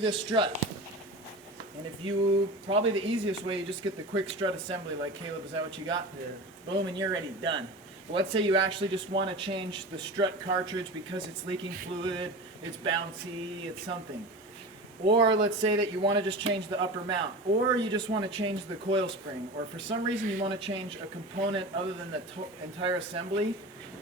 This strut, and if you, probably the easiest way, you just get the quick strut assembly like Caleb. Is that what you got? Yeah. Boom, and you're ready, done. But let's say you actually just want to change the strut cartridge because it's leaking fluid, it's bouncy, it's something. Or let's say that you want to just change the upper mount, or you just want to change the coil spring, or for some reason you want to change a component other than the entire assembly,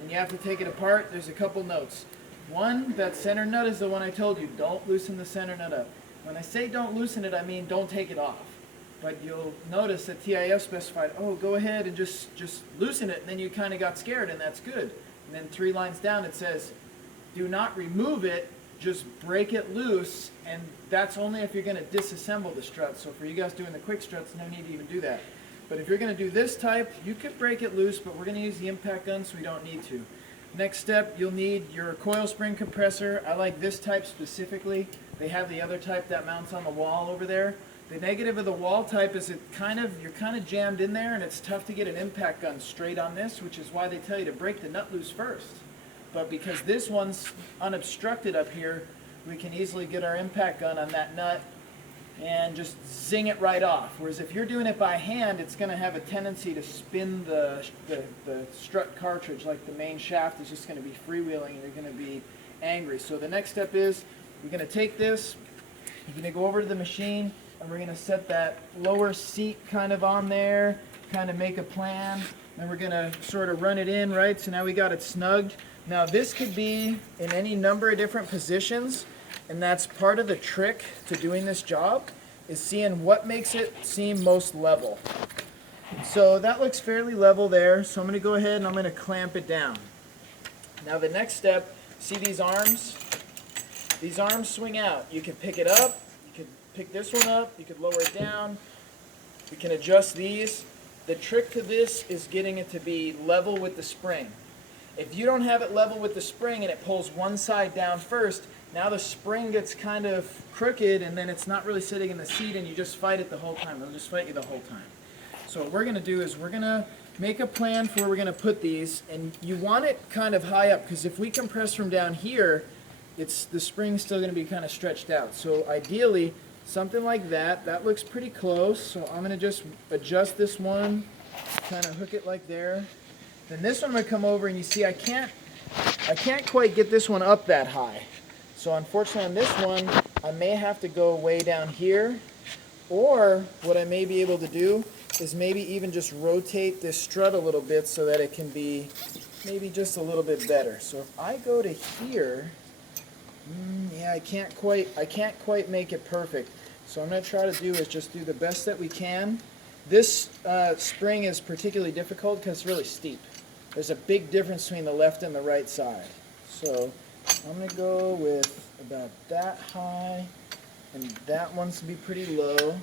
and you have to take it apart. There's a couple notes. One, that center nut is the one I told you. Don't loosen the center nut up. When I say don't loosen it, I mean don't take it off. But you'll notice that TIF specified, oh, go ahead and just loosen it, and then you kind of got scared, and that's good. And then 3 lines down it says, do not remove it, just break it loose, and that's only if you're going to disassemble the strut. So for you guys doing the quick struts, no need to even do that. But if you're going to do this type, you could break it loose, but we're going to use the impact gun, so we don't need to. Next step, you'll need your coil spring compressor. I like this type specifically. They have the other type that mounts on the wall over there. The negative of the wall type is you're kind of jammed in there, and it's tough to get an impact gun straight on this, which is why they tell you to break the nut loose first. But because this one's unobstructed up here, we can easily get our impact gun on that nut and just zing it right off. Whereas if you're doing it by hand, it's going to have a tendency to spin the strut cartridge, like the main shaft is just going to be freewheeling and you're going to be angry. So the next step is we're going to take this, you're going to go over to the machine, and we're going to set that lower seat kind of on there, kind of make a plan, and we're going to sort of run it in, right? So now we got it snugged. Now this could be in any number of different positions, and that's part of the trick to doing this job, is seeing what makes it seem most level. So that looks fairly level there, so I'm going to go ahead and I'm going to clamp it down. Now the next step, see these arms? These arms swing out. You can pick it up, you can pick this one up, you could lower it down, we can adjust these. The trick to this is getting it to be level with the spring. If you don't have it level with the spring and it pulls one side down first, now the spring gets kind of crooked and then it's not really sitting in the seat and you just fight it the whole time. It'll just fight you the whole time. So what we're going to do is we're going to make a plan for where we're going to put these, and you want it kind of high up because if we compress from down here, the spring's still going to be kind of stretched out. So ideally, something like that. That looks pretty close. So I'm going to just adjust this one, kind of hook it like there. Then this one I'm going to come over, and you see I can't quite get this one up that high. So unfortunately on this one, I may have to go way down here, or what I may be able to do is maybe even just rotate this strut a little bit so that it can be maybe just a little bit better. So if I go to here, yeah, I can't quite make it perfect. So what I'm going to try to do is just do the best that we can. This spring is particularly difficult because it's really steep. There's a big difference between the left and the right side. So I'm going to go with about that high, and that one's to be pretty low.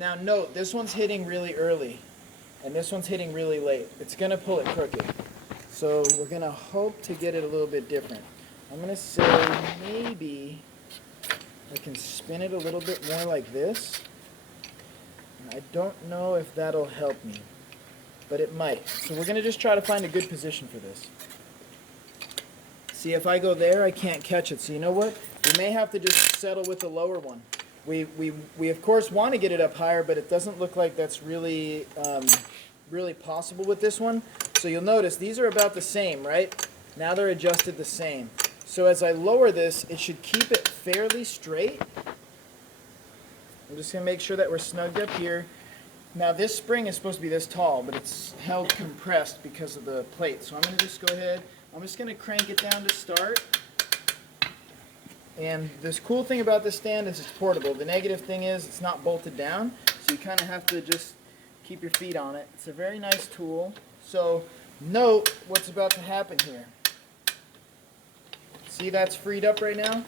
Now note, this one's hitting really early, and this one's hitting really late. It's going to pull it crooked. So we're going to hope to get it a little bit different. I'm going to say maybe I can spin it a little bit more like this. And I don't know if that'll help me, but it might. So we're going to just try to find a good position for this. See, if I go there, I can't catch it. So you know what? We may have to just settle with the lower one. We of course want to get it up higher, but it doesn't look like that's really possible with this one. So you'll notice these are about the same, right? Now they're adjusted the same. So as I lower this, it should keep it fairly straight. I'm just going to make sure that we're snugged up here. Now this spring is supposed to be this tall, but it's held compressed because of the plate. So I'm going to just go ahead. I'm just going to crank it down to start. And this cool thing about this stand is it's portable. The negative thing is it's not bolted down, so you kind of have to just keep your feet on it. It's a very nice tool. So note what's about to happen here. See, that's freed up right now?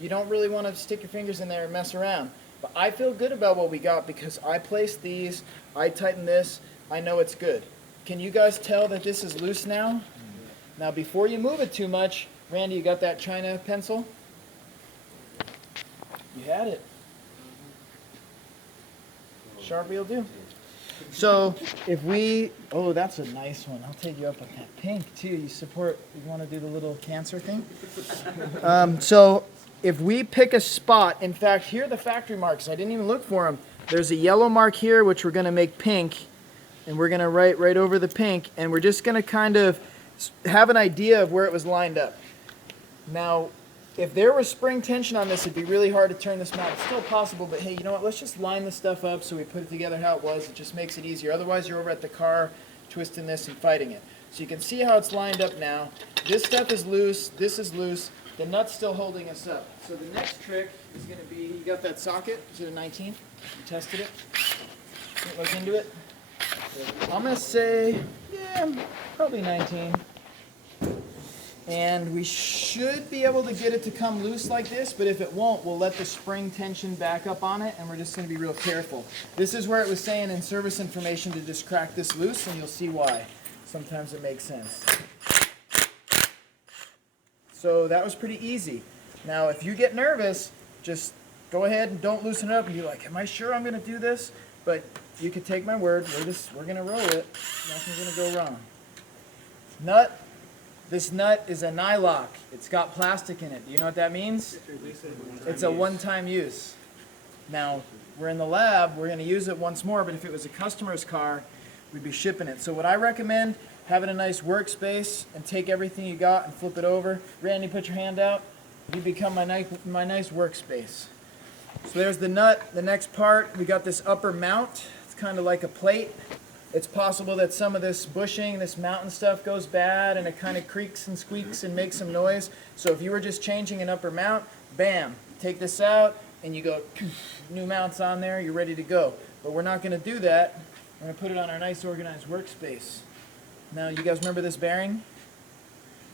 You don't really want to stick your fingers in there and mess around. But I feel good about what we got because I placed these, I tightened this, I know it's good. Can you guys tell that this is loose now? Now before you move it too much, Randy, you got that China pencil? You had it. Sharpie will do. So if we, oh, that's a nice one. I'll take you up on that. Pink too. You want to do the little cancer thing? So if we pick a spot, in fact, here are the factory marks. I didn't even look for them. There's a yellow mark here, which we're going to make pink, and we're going to write right over the pink, and we're just going to kind of have an idea of where it was lined up. Now, if there was spring tension on this, it'd be really hard to turn this mount. It's still possible, but hey, you know what? Let's just line this stuff up so we put it together how it was. It just makes it easier. Otherwise, you're over at the car twisting this and fighting it. So you can see how it's lined up now. This stuff is loose. This is loose. The nut's still holding us up. So the next trick is going to be, you got that socket? Is it a 19? You tested it? Look into it. I'm going to say, yeah, probably 19. And we should be able to get it to come loose like this, but if it won't, we'll let the spring tension back up on it, and we're just going to be real careful. This is where it was saying in service information to just crack this loose, and you'll see why. Sometimes it makes sense. So that was pretty easy. Now, if you get nervous, just go ahead and don't loosen it up and be like, am I sure I'm going to do this? But you can take my word. We're going to roll it. Nothing's going to go wrong. Nut. This nut is a nylock. It's got plastic in it. Do you know what that means? It's a one-time use. Now, we're in the lab. We're going to use it once more, but if it was a customer's car, we'd be shipping it. So what I recommend, having a nice workspace and take everything you got and flip it over. Randy, put your hand out. You become my nice workspace. So there's the nut. The next part, we got this upper mount. It's kind of like a plate. It's possible that some of this bushing, this mountain stuff goes bad and it kind of creaks and squeaks and makes some noise. So if you were just changing an upper mount, bam, take this out and you go, new mount's on there, you're ready to go. But we're not going to do that. We're going to put it on our nice organized workspace. Now, you guys remember this bearing?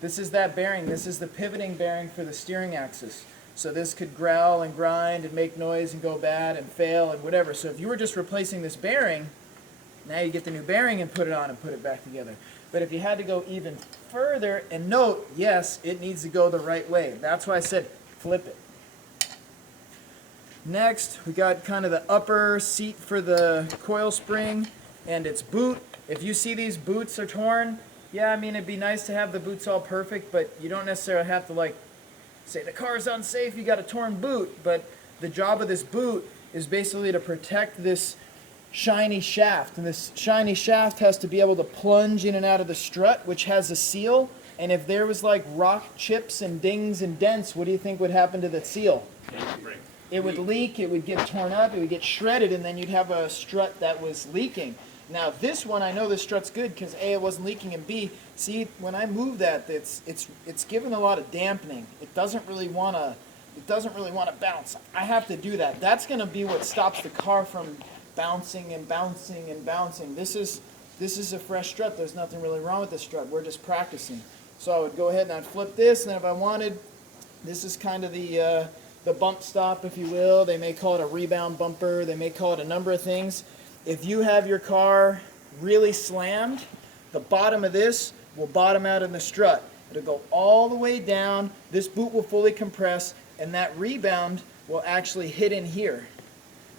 This is that bearing. This is the pivoting bearing for the steering axis. So this could growl and grind and make noise and go bad and fail and whatever. So if you were just replacing this bearing, now you get the new bearing and put it on and put it back together. But if you had to go even further, and note, yes, it needs to go the right way. That's why I said flip it. Next, we got kind of the upper seat for the coil spring and its boot. If you see these boots are torn, yeah, I mean, it'd be nice to have the boots all perfect, but you don't necessarily have to, like, say the car's unsafe, you got a torn boot. But the job of this boot is basically to protect this shiny shaft, and this shiny shaft has to be able to plunge in and out of the strut, which has a seal. And if there was like rock chips and dings and dents, what do you think would happen to the seal? It would leak, it would get torn up, it would get shredded, and then you'd have a strut that was leaking. Now this one, I know this strut's good because A, it wasn't leaking, and B, see, when I move that, it's given a lot of dampening. It doesn't really want to bounce. I have to do that. That's going to be what stops the car from bouncing and bouncing and bouncing. This is a fresh strut. There's nothing really wrong with this strut. We're just practicing. So I would go ahead and I'd flip this, and then if I wanted, this is kind of the bump stop, if you will. They may call it a rebound bumper. They may call it a number of things. If you have your car really slammed, the bottom of this will bottom out in the strut. It'll go all the way down. This boot will fully compress, and that rebound will actually hit in here.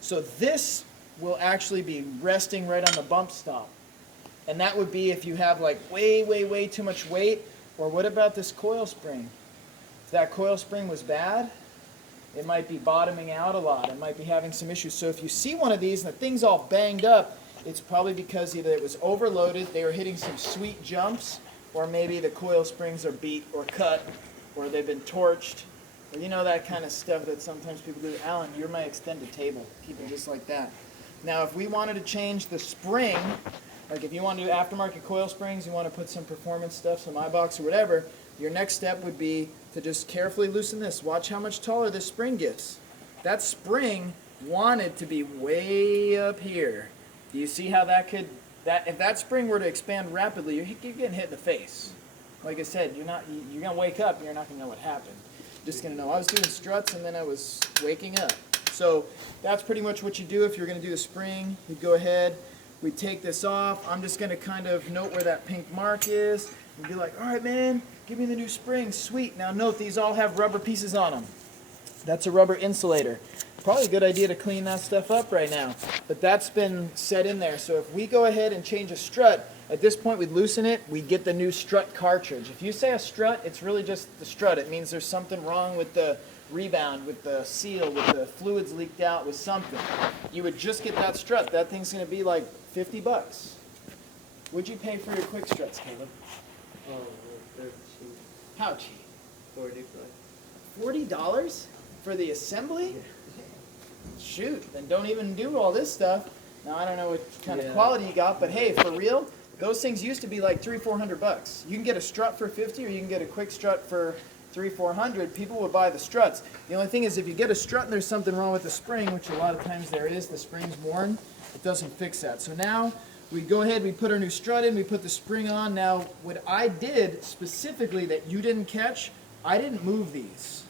So this will actually be resting right on the bump stop. And that would be if you have like way too much weight. Or what about this coil spring? If that coil spring was bad, it might be bottoming out a lot. It might be having some issues. So if you see one of these and the thing's all banged up, it's probably because either it was overloaded, they were hitting some sweet jumps, or maybe the coil springs are beat or cut, or they've been torched. Or you know, that kind of stuff that sometimes people do. Alan, you're my extended table. Keep it just like that. Now, if we wanted to change the spring, like if you want to do aftermarket coil springs, you want to put some performance stuff, some iBox or whatever, your next step would be to just carefully loosen this. Watch how much taller this spring gets. That spring wanted to be way up here. Do you see how that could, if that spring were to expand rapidly, you're getting hit in the face. Like I said, you're going to wake up and you're not going to know what happened. Just going to know. I was doing struts and then I was waking up. So that's pretty much what you do if you're going to do the spring. You go ahead, we take this off. I'm just going to kind of note where that pink mark is and be like, all right, man, give me the new spring. Sweet. Now note, these all have rubber pieces on them. That's a rubber insulator. Probably a good idea to clean that stuff up right now. But that's been set in there. So if we go ahead and change a strut, at this point we'd loosen it, we'd get the new strut cartridge. If you say a strut, it's really just the strut. It means there's something wrong with the rebound, with the seal, with the fluids leaked out, with something. You would just get that strut. That thing's going to be like 50 bucks. What'd you pay for your quick struts, Caleb? Oh, they're cheap. How cheap? $40. $40 for the assembly? Yeah. Shoot, then don't even do all this stuff. Now I don't know what kind of Yeah. quality you got, but hey, for real, those things used to be like $300-400 bucks. You can get a strut for 50, or you can get a quick strut for $300-400. People would buy the struts. The only thing is, if you get a strut and there's something wrong with the spring, which a lot of times there is, the spring's worn, it doesn't fix that. So now we go ahead, we put our new strut in, we put the spring on. Now what I did specifically that you didn't catch, I didn't move these.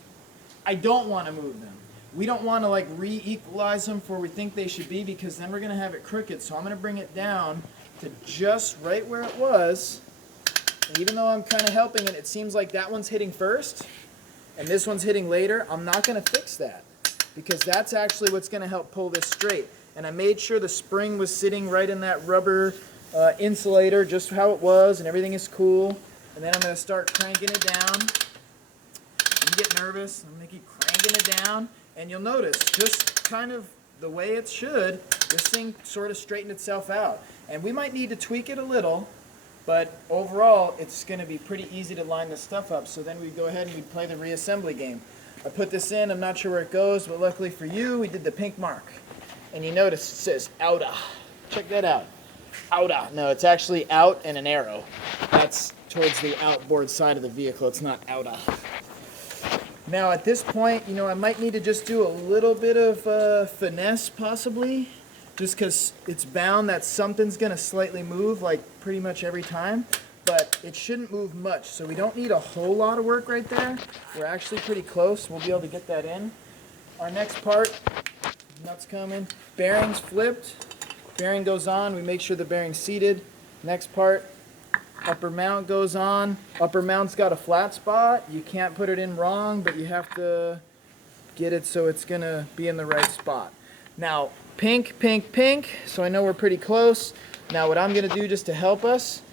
I don't want to move them. We don't want to like re-equalize them for where we think they should be, because then we're going to have it crooked. So I'm going to bring it down to just right where it was. And even though I'm kind of helping it, it seems like that one's hitting first and this one's hitting later. I'm not going to fix that, because that's actually what's going to help pull this straight. And I made sure the spring was sitting right in that rubber insulator, just how it was, and everything is cool. And then I'm going to start cranking it down. You get nervous. I'm going to keep cranking it down. And you'll notice, just kind of the way it should, this thing sort of straightened itself out. And we might need to tweak it a little, but overall, it's going to be pretty easy to line this stuff up. So then we go ahead and we play the reassembly game. I put this in. I'm not sure where it goes, but luckily for you, we did the pink mark. And you notice it says outa. Check that out. Outa. No, it's actually out and an arrow. That's towards the outboard side of the vehicle. It's not outa. Now at this point, you know, I might need to just do a little bit of finesse possibly, just because it's bound that something's going to slightly move like pretty much every time, but it shouldn't move much. So we don't need a whole lot of work right there. We're actually pretty close. We'll be able to get that in. Our next part, nuts coming, bearings flipped, bearing goes on. We make sure the bearing's seated. Next part, upper mount goes on. Upper mount's got a flat spot. You can't put it in wrong, but you have to get it so it's gonna be in the right spot. Now, pink, pink, pink, so I know we're pretty close. Now what I'm gonna do just to help us,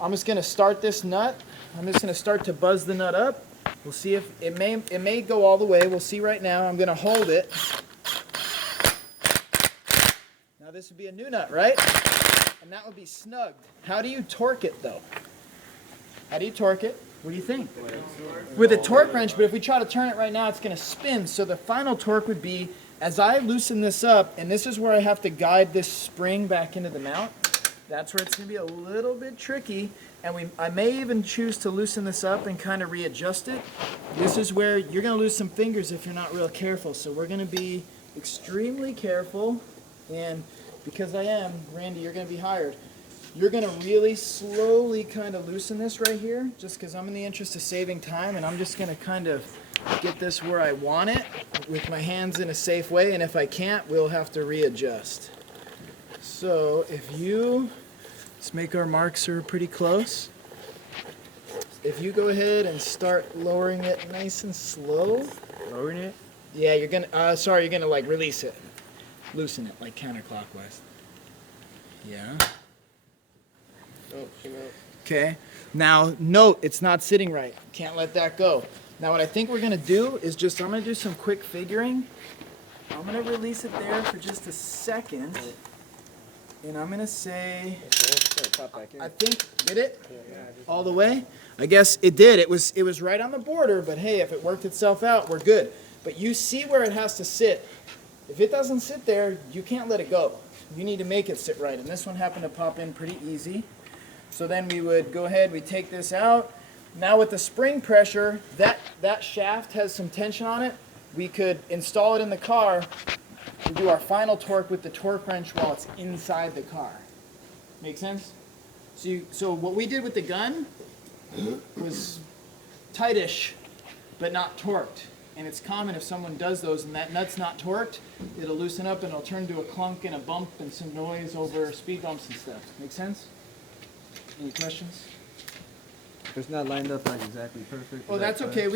I'm just gonna start this nut. I'm just gonna start to buzz the nut up. We'll see if it may go all the way. We'll see right now. I'm gonna hold it. Now this would be a new nut, right? And that would be snugged. How do you torque it though? How do you torque it? What do you think? With a torque wrench, but if we try to turn it right now, it's going to spin. So the final torque would be, as I loosen this up, and this is where I have to guide this spring back into the mount. That's where it's going to be a little bit tricky. And I may even choose to loosen this up and kind of readjust it. This is where you're going to lose some fingers if you're not real careful. So we're going to be extremely careful. And because I am, Randy, you're going to be hired. You're going to really slowly kind of loosen this right here, just because I'm in the interest of saving time, and I'm just going to kind of get this where I want it with my hands in a safe way, and if I can't, we'll have to readjust. So if you, let's make our marks are pretty close. If you go ahead and start lowering it nice and slow. Lowering it? Yeah, you're going to, you're going to like release it. Loosen it like counterclockwise. Yeah. Oh, came out. Okay. Now note it's not sitting right. Can't let that go. Now what I think we're gonna do is just I'm gonna do some quick figuring. I'm gonna release it there for just a second, and I'm gonna say I think did it all the way. I guess it did. It was right on the border, but hey, if it worked itself out, we're good. But you see where it has to sit. If it doesn't sit there, you can't let it go. You need to make it sit right, and this one happened to pop in pretty easy. So then we would go ahead, we take this out. Now with the spring pressure, that shaft has some tension on it. We could install it in the car and do our final torque with the torque wrench while it's inside the car. Make sense? So what we did with the gun was tightish, but not torqued. And it's common if someone does those and that nut's not torqued, it'll loosen up and it'll turn to a clunk and a bump and some noise over speed bumps and stuff. Make sense? Any questions? It's not lined up like exactly perfect. Oh, that's okay.